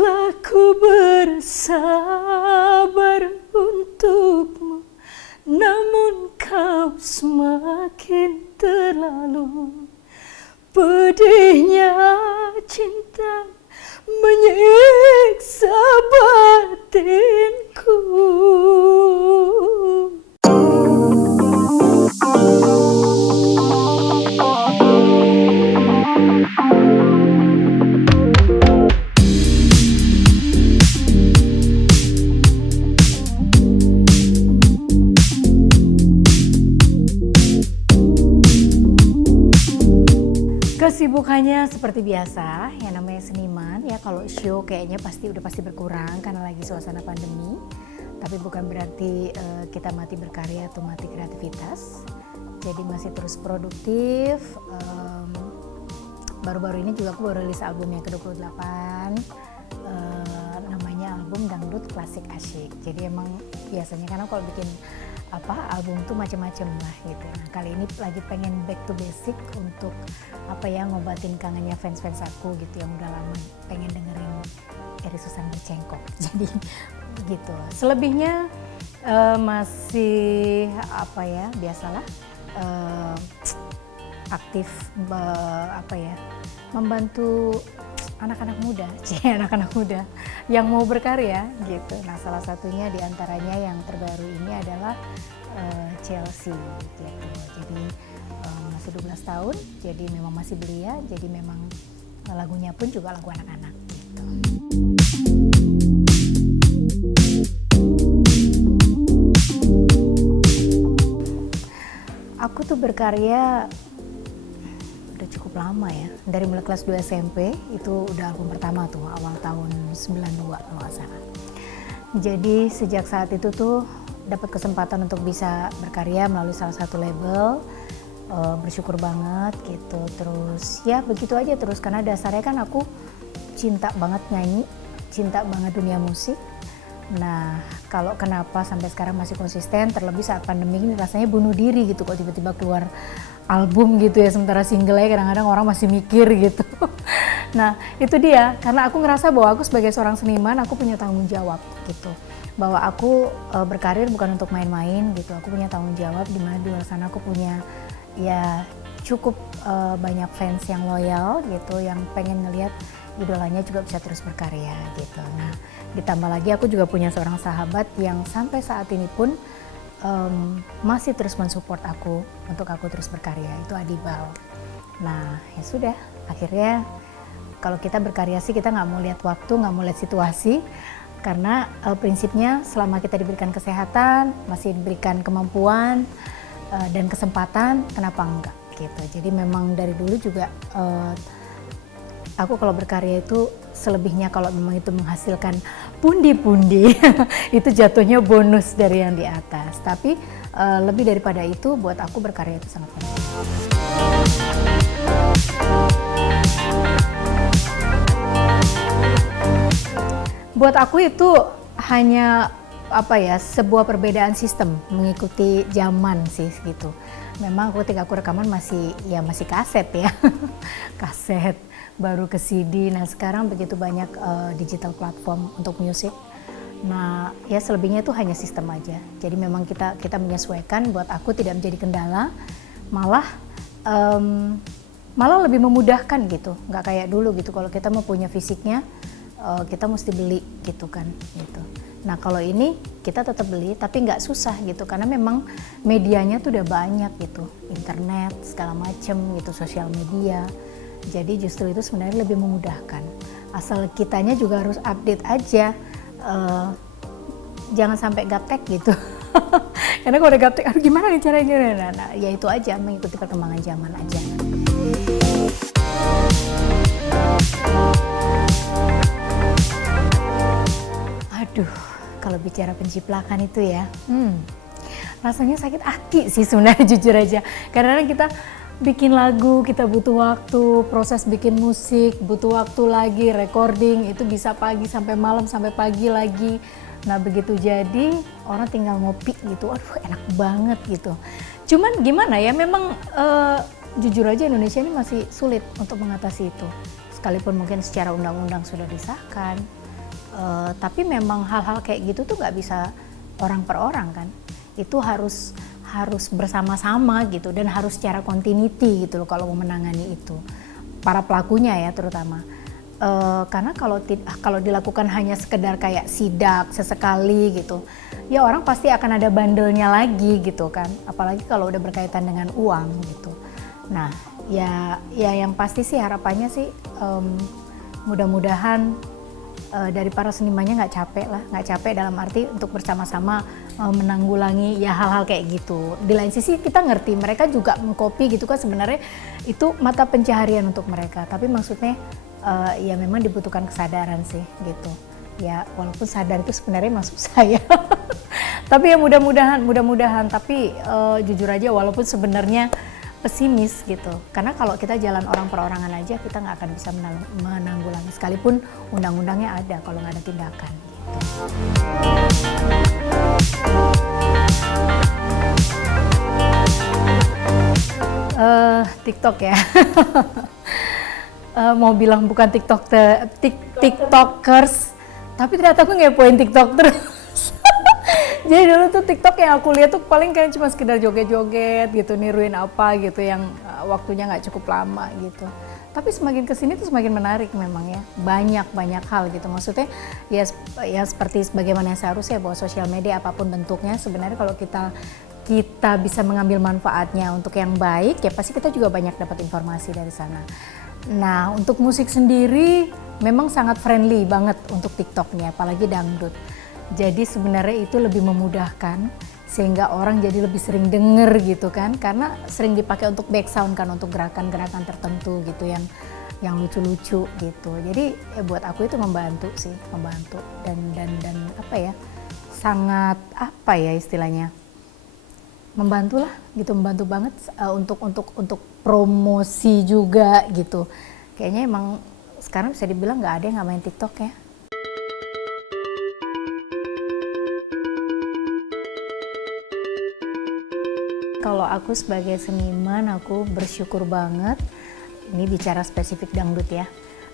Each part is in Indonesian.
Telah ku bersabar untukmu, namun kau semakin terlalu. Pedihnya cinta menyiksa batinku. Kesibukannya seperti biasa, yang namanya seniman ya, kalau show kayaknya udah pasti berkurang karena lagi suasana pandemi. Tapi bukan berarti kita mati berkarya atau mati kreativitas. Jadi masih terus produktif. Baru-baru ini juga aku baru rilis album yang ke-28. Namanya album Dangdut Klasik Asyik. Jadi emang biasanya karena kalau bikin album tuh macam-macam lah gitu. Nah, kali ini lagi pengen back to basic untuk ngobatin kangennya fans-fans aku gitu yang udah lama pengen dengerin Eri Susan bercengkok. Jadi gitu. Selebihnya masih biasalah aktif membantu anak-anak muda yang mau berkarya gitu. Nah, salah satunya diantaranya yang terbaru ini adalah Chelsea gitu. Jadi masih 12 tahun, jadi memang masih belia, jadi memang lagunya pun juga lagu anak-anak gitu. Aku tuh berkarya udah cukup lama ya, dari mulai kelas 2 SMP, itu udah album pertama tuh, awal tahun 92 kalau nggak salah. Jadi sejak saat itu tuh dapat kesempatan untuk bisa berkarya melalui salah satu label, bersyukur banget gitu. Terus ya begitu aja terus, karena dasarnya kan aku cinta banget nyanyi, cinta banget dunia musik. Nah, kalau kenapa sampai sekarang masih konsisten, terlebih saat pandemi ini rasanya bunuh diri gitu kok tiba-tiba keluar album gitu ya, sementara single-nya kadang-kadang orang masih mikir gitu. Nah, itu dia, karena aku ngerasa bahwa aku sebagai seorang seniman, aku punya tanggung jawab gitu. Bahwa aku berkarir bukan untuk main-main gitu, aku punya tanggung jawab di mana di luar sana aku punya ya cukup banyak fans yang loyal gitu, yang pengen ngelihat idolanya juga bisa terus berkarya gitu. Nah, ditambah lagi aku juga punya seorang sahabat yang sampai saat ini pun masih terus mensupport aku untuk aku terus berkarya, itu Adibal. Nah, ya sudah, akhirnya kalau kita berkarya sih kita nggak mau lihat waktu, nggak mau lihat situasi, karena prinsipnya selama kita diberikan kesehatan, masih diberikan kemampuan dan kesempatan, kenapa enggak gitu. Jadi memang dari dulu juga aku kalau berkarya itu selebihnya kalau memang itu menghasilkan pundi-pundi itu jatuhnya bonus dari yang di atas. Tapi lebih daripada itu, buat aku berkarya itu sangat penting. Buat aku itu hanya sebuah perbedaan sistem, mengikuti zaman sih gitu. Memang ketika aku rekaman masih kaset ya, kaset, baru ke CD. Nah sekarang begitu banyak digital platform untuk musik. Nah ya selebihnya itu hanya sistem aja. Jadi memang kita menyesuaikan, buat aku tidak menjadi kendala, malah lebih memudahkan gitu. Nggak kayak dulu gitu, kalau kita mau punya fisiknya kita mesti beli gitu kan gitu. Nah kalau ini kita tetap beli tapi nggak susah gitu, karena memang medianya tuh udah banyak gitu, internet segala macem gitu, sosial media. Jadi justru itu sebenarnya lebih memudahkan, asal kitanya juga harus update aja, jangan sampai gaptek gitu. Karena kalau udah gaptek, aduh gimana nih caranya, nah ya itu aja, mengikuti perkembangan zaman aja. Aduh, kalau bicara penciplakan itu ya, rasanya sakit hati sih sebenarnya, jujur aja. Karena kita bikin lagu, kita butuh waktu, proses bikin musik, butuh waktu lagi, recording, itu bisa pagi sampai malam, sampai pagi lagi. Nah begitu jadi, orang tinggal ngopi gitu, aduh enak banget gitu. Cuman gimana ya, memang jujur aja Indonesia ini masih sulit untuk mengatasi itu. Sekalipun mungkin secara undang-undang sudah disahkan, Tapi memang hal-hal kayak gitu tuh nggak bisa orang per orang kan, itu harus bersama-sama gitu, dan harus secara continuity gitu loh kalau mau menangani itu, para pelakunya ya terutama. Karena kalau dilakukan hanya sekedar kayak sidak sesekali gitu, ya orang pasti akan ada bandelnya lagi gitu kan, apalagi kalau udah berkaitan dengan uang gitu. Nah ya yang pasti sih harapannya sih mudah-mudahan dari para senimannya nggak capek dalam arti untuk bersama-sama menanggulangi ya hal-hal kayak gitu. Di lain sisi kita ngerti mereka juga mengcopy gitu kan, sebenarnya itu mata pencaharian untuk mereka, tapi maksudnya ya memang dibutuhkan kesadaran sih gitu ya, walaupun sadar itu sebenarnya masuk saya tapi ya mudah-mudahan tapi jujur aja walaupun sebenarnya pesimis gitu, karena kalau kita jalan orang perorangan aja kita nggak akan bisa menanggulangi sekalipun undang-undangnya ada kalau nggak ada tindakan gitu. TikTok ya mau bilang bukan tiktokers, tapi ternyata aku ngepoin TikTok terus. Jadi dulu tuh TikTok yang aku lihat tuh paling kayak cuma sekedar joget-joget gitu, niruin apa gitu yang waktunya nggak cukup lama gitu. Tapi semakin kesini tuh semakin menarik memang ya, banyak hal gitu. Maksudnya ya seperti sebagaimana seharusnya bahwa sosial media apapun bentuknya sebenarnya kalau kita bisa mengambil manfaatnya untuk yang baik ya pasti kita juga banyak dapat informasi dari sana. Nah untuk musik sendiri memang sangat friendly banget untuk TikToknya, apalagi dangdut. Jadi sebenarnya itu lebih memudahkan sehingga orang jadi lebih sering denger gitu kan, karena sering dipakai untuk background kan, untuk gerakan-gerakan tertentu gitu yang lucu-lucu gitu. Jadi buat aku itu membantu dan apa ya, sangat apa ya istilahnya, membantu lah gitu, membantu banget untuk promosi juga gitu. Kayaknya emang sekarang bisa dibilang nggak ada yang nggak main TikTok ya. Kalau aku sebagai seniman, aku bersyukur banget, ini bicara spesifik dangdut ya,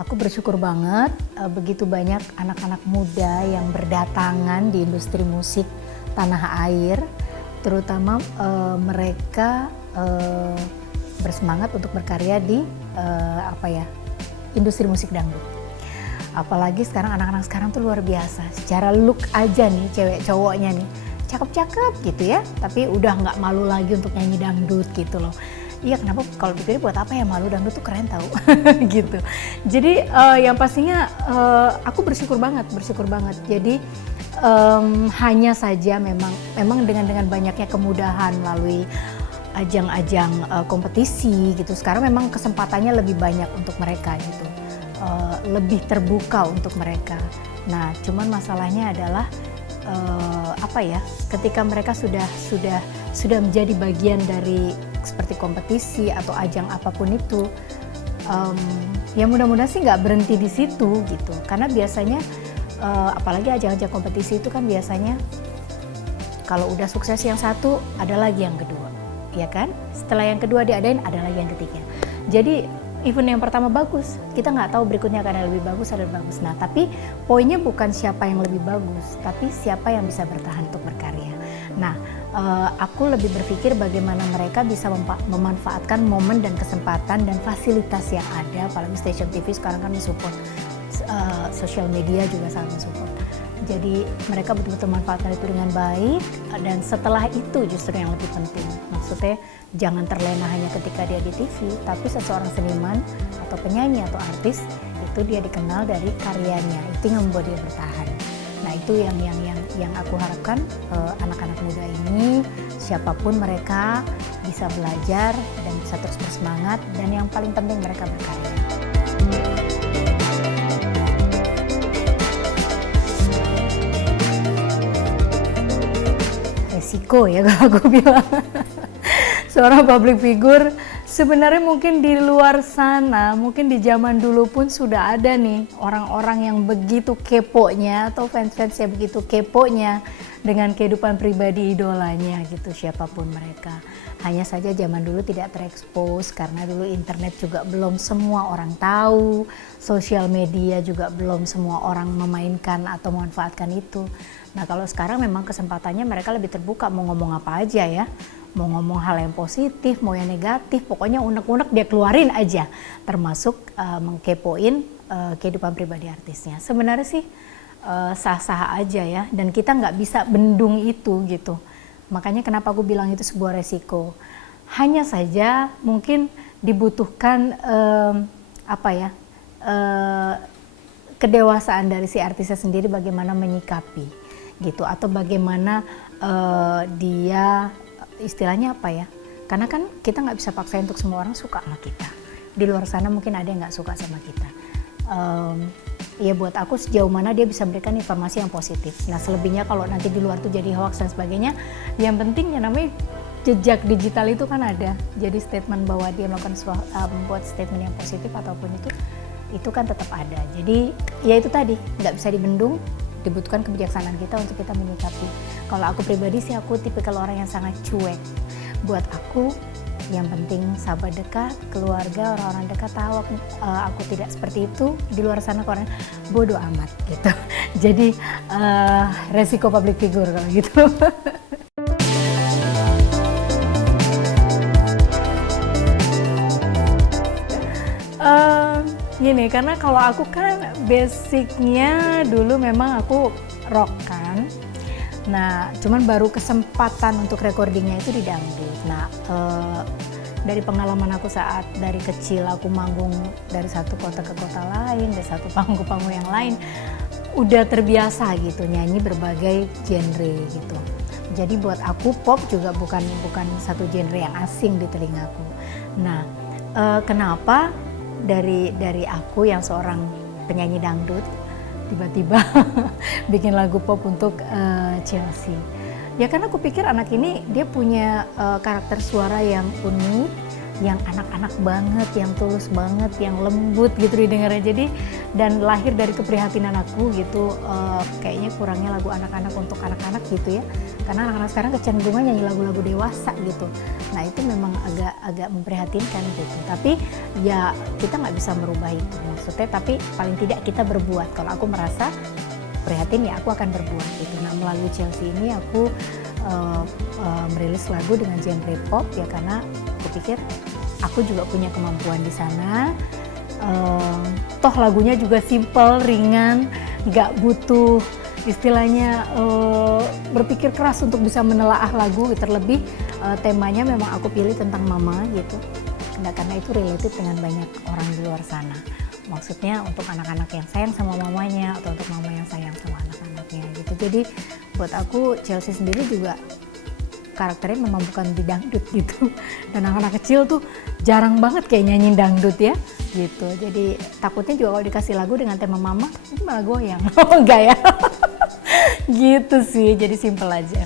aku bersyukur banget begitu banyak anak-anak muda yang berdatangan di industri musik tanah air, terutama mereka bersemangat untuk berkarya di industri musik dangdut. Apalagi sekarang anak-anak sekarang tuh luar biasa, secara look aja nih cewek cowoknya nih cakep-cakep gitu ya, tapi udah nggak malu lagi untuk nyanyi dangdut gitu loh. Iya, kenapa kalau dipikir buat apa ya malu, dangdut tuh keren tau gitu. Jadi yang pastinya aku bersyukur banget. Jadi hanya saja memang dengan banyaknya kemudahan melalui ajang-ajang kompetisi gitu, sekarang memang kesempatannya lebih banyak untuk mereka gitu, lebih terbuka untuk mereka. Nah cuman masalahnya adalah ketika mereka sudah menjadi bagian dari seperti kompetisi atau ajang apapun itu, ya mudah-mudahan sih nggak berhenti di situ gitu, karena biasanya apalagi ajang-ajang kompetisi itu kan biasanya kalau udah sukses yang satu ada lagi yang kedua, ya kan, setelah yang kedua diadain ada lagi yang ketiga. Jadi event yang pertama bagus, kita nggak tahu berikutnya akan ada lebih bagus, ada lebih bagus. Nah, tapi poinnya bukan siapa yang lebih bagus, tapi siapa yang bisa bertahan untuk berkarya. Nah, aku lebih berpikir bagaimana mereka bisa memanfaatkan momen dan kesempatan dan fasilitas yang ada, apalagi stasiun TV sekarang kan mensupport, sosial media juga sangat mensupport. Jadi mereka betul-betul manfaatkan itu dengan baik, dan setelah itu justru yang lebih penting. Maksudnya jangan terlena hanya ketika dia di TV, tapi seseorang seniman atau penyanyi atau artis itu dia dikenal dari karyanya, itu yang membuat dia bertahan. Nah itu yang aku harapkan anak-anak muda ini, siapapun mereka, bisa belajar dan bisa terus bersemangat, dan yang paling penting mereka berkarya. Resiko ya kalau aku bilang. Seorang public figure sebenarnya mungkin di luar sana, mungkin di zaman dulu pun sudah ada nih orang-orang yang begitu keponya atau fans-fans yang begitu keponya dengan kehidupan pribadi idolanya gitu, siapapun mereka. Hanya saja zaman dulu tidak terekspos karena dulu internet juga belum semua orang tahu, sosial media juga belum semua orang memainkan atau memanfaatkan itu. Nah kalau sekarang memang kesempatannya mereka lebih terbuka, mau ngomong apa aja ya, mau ngomong hal yang positif, mau yang negatif, pokoknya unek-unek dia keluarin aja, termasuk mengkepoin kehidupan pribadi artisnya. Sebenarnya sih sah-sah aja ya, dan kita nggak bisa bendung itu gitu. Makanya kenapa aku bilang itu sebuah resiko. Hanya saja mungkin dibutuhkan kedewasaan dari si artisnya sendiri, bagaimana menyikapi gitu, atau bagaimana dia istilahnya apa ya, karena kan kita nggak bisa paksa untuk semua orang suka sama kita. Di luar sana mungkin ada yang nggak suka sama kita. Ya buat aku sejauh mana dia bisa memberikan informasi yang positif. Nah selebihnya kalau nanti di luar tuh jadi hoax dan sebagainya, yang penting ya namanya jejak digital itu kan ada. Jadi statement bahwa dia melakukan membuat statement yang positif ataupun itu kan tetap ada. Jadi ya itu tadi, nggak bisa dibendung, dibutuhkan kebijaksanaan kita untuk kita menyikapi. Kalau aku pribadi sih aku tipikal orang yang sangat cuek. Buat aku yang penting sahabat dekat, keluarga, orang-orang dekat tahu aku tidak seperti itu. Di luar sana orang bodoh amat gitu. Jadi resiko public figure kalau gitu. Gini, karena kalau aku kan basicnya dulu memang aku rock kan. Nah, cuman baru kesempatan untuk recordingnya itu di dangdut. Nah, dari pengalaman aku saat dari kecil aku manggung dari satu kota ke kota lain, dari satu panggung ke panggung yang lain, udah terbiasa gitu nyanyi berbagai genre gitu. Jadi buat aku pop juga bukan satu genre yang asing di telingaku. Nah, kenapa dari aku yang seorang penyanyi dangdut tiba-tiba bikin lagu pop untuk Chelsea? Ya karena aku pikir anak ini dia punya karakter suara yang unik, yang anak-anak banget, yang tulus banget, yang lembut gitu didengarnya. Jadi dan lahir dari keprihatinan aku gitu, kayaknya kurangnya lagu anak-anak untuk anak-anak gitu ya. Karena anak-anak sekarang kecenderungan nyanyi lagu-lagu dewasa gitu. Nah itu memang agak memprihatinkan gitu. Tapi ya kita nggak bisa merubah itu maksudnya. Tapi paling tidak kita berbuat. Kalau aku merasa prihatin ya aku akan berbuat gitu. Nah melalui Chelsea ini aku merilis lagu dengan genre pop ya karena aku pikir aku juga punya kemampuan di sana. Toh lagunya juga simple, ringan, nggak butuh istilahnya berpikir keras untuk bisa menelaah lagu. Terlebih temanya memang aku pilih tentang mama gitu. Nah, karena itu related dengan banyak orang di luar sana. Maksudnya untuk anak-anak yang sayang sama mamanya atau untuk mama yang sayang sama anak-anaknya gitu. Jadi buat aku Chelsea sendiri juga karakternya memang bukan di dangdut gitu. Dan anak-anak kecil tuh jarang banget kayak nyanyi dangdut ya gitu. Jadi takutnya juga kalau dikasih lagu dengan tema mama itu malah goyang. Oh enggak ya. Gitu sih, jadi simple aja.